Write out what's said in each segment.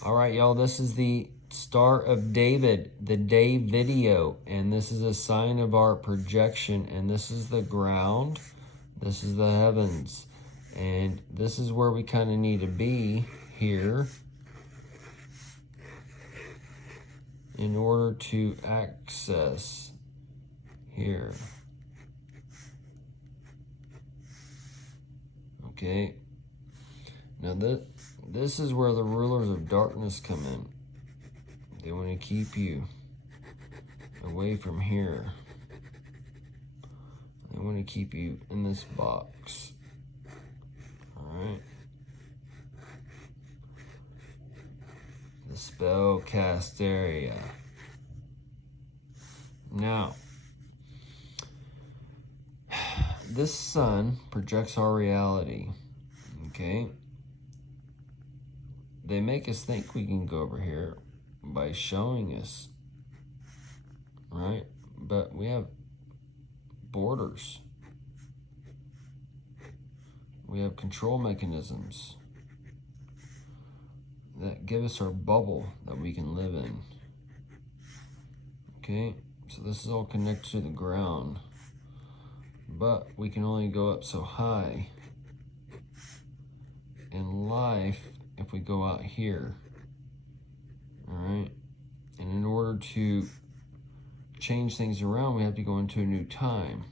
All right, y'all, this is the Star of David, the day video, and this is a sign of our projection, and this is the ground, this is the heavens, and this is where we kind of need to be here in order to access here. Okay, now this is where the rulers of darkness come in. They want to keep you away from here. They want to keep you in this box. Alright. The spell cast area. Now, this sun projects our reality. Okay? They make us think we can go over here by showing us, right? But we have borders. We have control mechanisms that give us our bubble that we can live in. Okay, so this is all connected to the ground, but we can only go up so high in life if we go out here. All right, and in order to change things around, we have to go into a new time,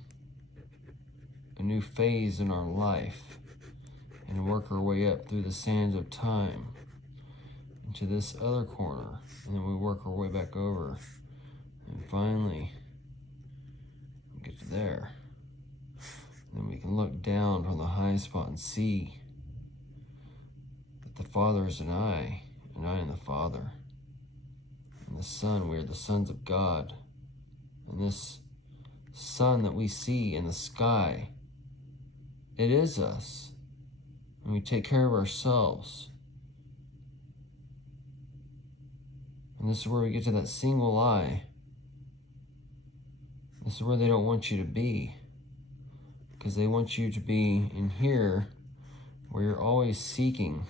a new phase in our life, and work our way up through the sands of time into this other corner, and then we work our way back over, and finally get to there. And then we can look down from the high spot and see that the Father is in I, and I in the Father. And the sun, we are the sons of God. And this sun that we see in the sky, it is us. And we take care of ourselves. And this is where we get to that single eye. This is where they don't want you to be. Because they want you to be in here, where you're always seeking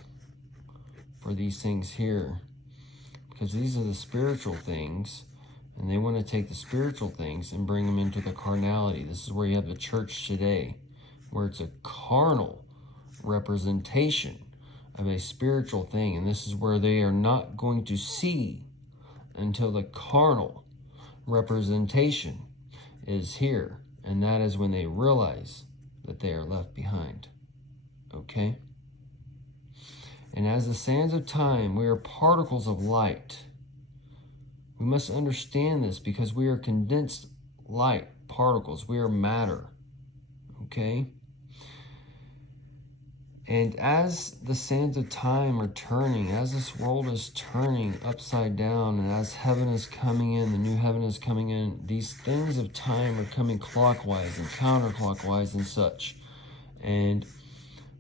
for these things here. Because these are the spiritual things, and they want to take the spiritual things and bring them into the carnality. This is where you have the church today, where it's a carnal representation of a spiritual thing. And this is where they are not going to see until the carnal representation is here. And that is when they realize that they are left behind. Okay? And as the sands of time, we are particles of light. We must understand this because we are condensed light particles. We are matter. Okay? And as the sands of time are turning, as this world is turning upside down, and as heaven is coming in, the new heaven is coming in, these things of time are coming clockwise and counterclockwise and such. And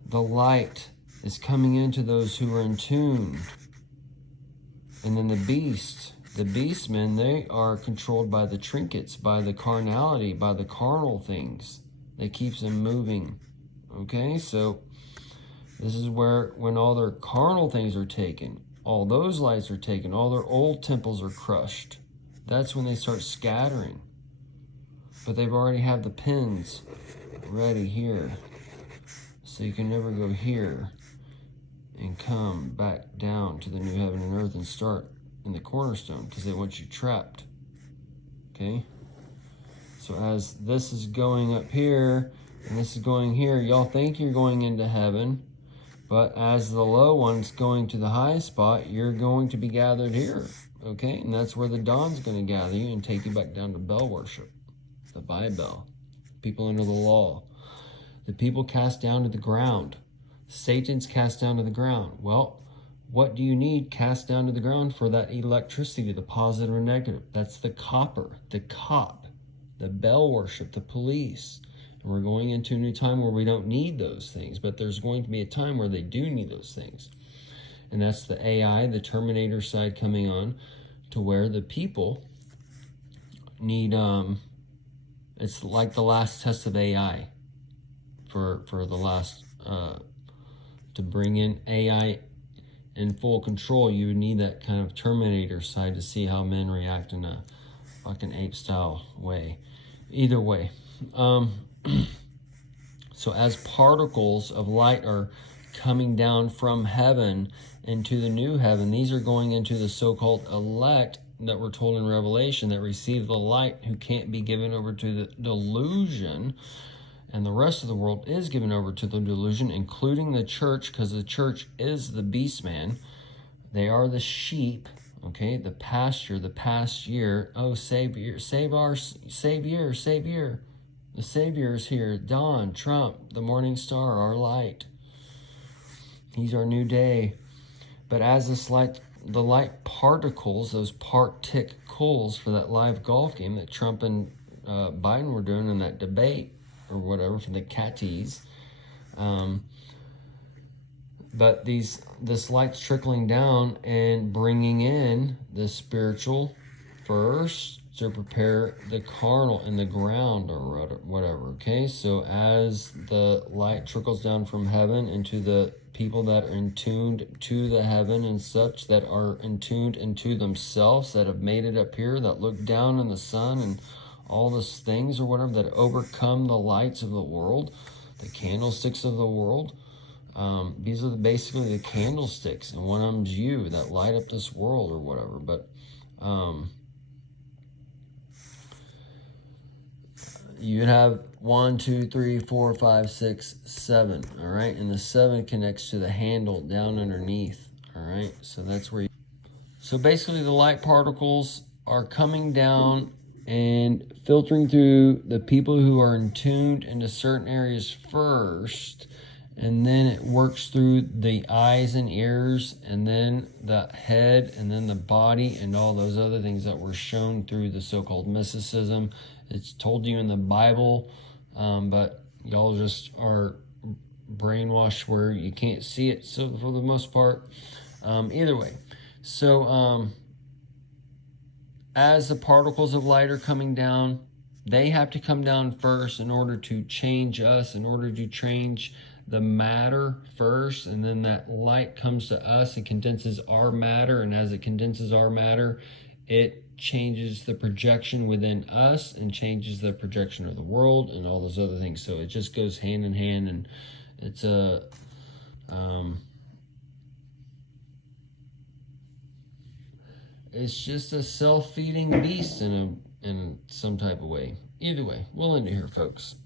the light is coming into those who are in tune. And then the beastmen, they are controlled by the trinkets, by the carnality, by the carnal things that keeps them moving. Okay, so this is where, when all their carnal things are taken, all those lights are taken, all their old temples are crushed, that's when they start scattering. But they've already had the pins ready here, so you can never go here and come back down to the new heaven and earth and start in the cornerstone, because they want you trapped. Okay? So as this is going up here, and this is going here, y'all think you're going into heaven, but as the low one's going to the high spot, you're going to be gathered here. Okay? And that's where the dawn's going to gather you and take you back down to bell worship. The Bible. People under the law. The people cast down to the ground. Satan's cast down to the ground. Well, what do you need cast down to the ground for that electricity, the positive or negative? That's the copper, the cop, the bell worship, the police. And we're going into a new time where we don't need those things, but there's going to be a time where they do need those things. And that's the AI, the Terminator side coming on, to where the people need, it's like the last test of AI for the last, to bring in AI in full control, you would need that kind of Terminator side to see how men react in a fucking ape style way. Either way. So as particles of light are coming down from heaven into the new heaven, these are going into the so-called elect that we're told in Revelation that receive the light, who can't be given over to the delusion. And the rest of the world is given over to the delusion, including the church, because the church is the beast man. They are the sheep, okay, the pasture, the past year. Oh, Savior, save our Savior, Savior. The Savior is here. Dawn, Trump, the morning star, our light. He's our new day. But as this light, the light particles, those particles for that live golf game that Trump and Biden were doing in that debate, or whatever, for the catties. But this light's trickling down and bringing in the spiritual first to prepare the carnal in the ground or whatever. Okay, so as the light trickles down from heaven into the people that are intuned to the heaven and such, that are intuned into themselves, that have made it up here, that look down in the sun and all those things or whatever, that overcome the lights of the world, the candlesticks of the world. These are basically the candlesticks, and one of them's you, that light up this world or whatever. But you'd have 1, 2, 3, 4, 5, 6, 7. All right, and the 7 connects to the handle down underneath. All right, so that's where so basically the light particles are coming down and filtering through the people who are tuned into certain areas first, and then it works through the eyes and ears, and then the head, and then the body, and all those other things that were shown through the so-called mysticism. It's told you in the Bible, but y'all just are brainwashed where you can't see it, so for the most part. Either way, so as the particles of light are coming down, they have to come down first in order to change us, in order to change the matter first, and then that light comes to us and condenses our matter, and as it condenses our matter, it changes the projection within us and changes the projection of the world and all those other things. So it just goes hand in hand, and it's a it's just a self-feeding beast in some type of way. Either way, we'll end it here, folks.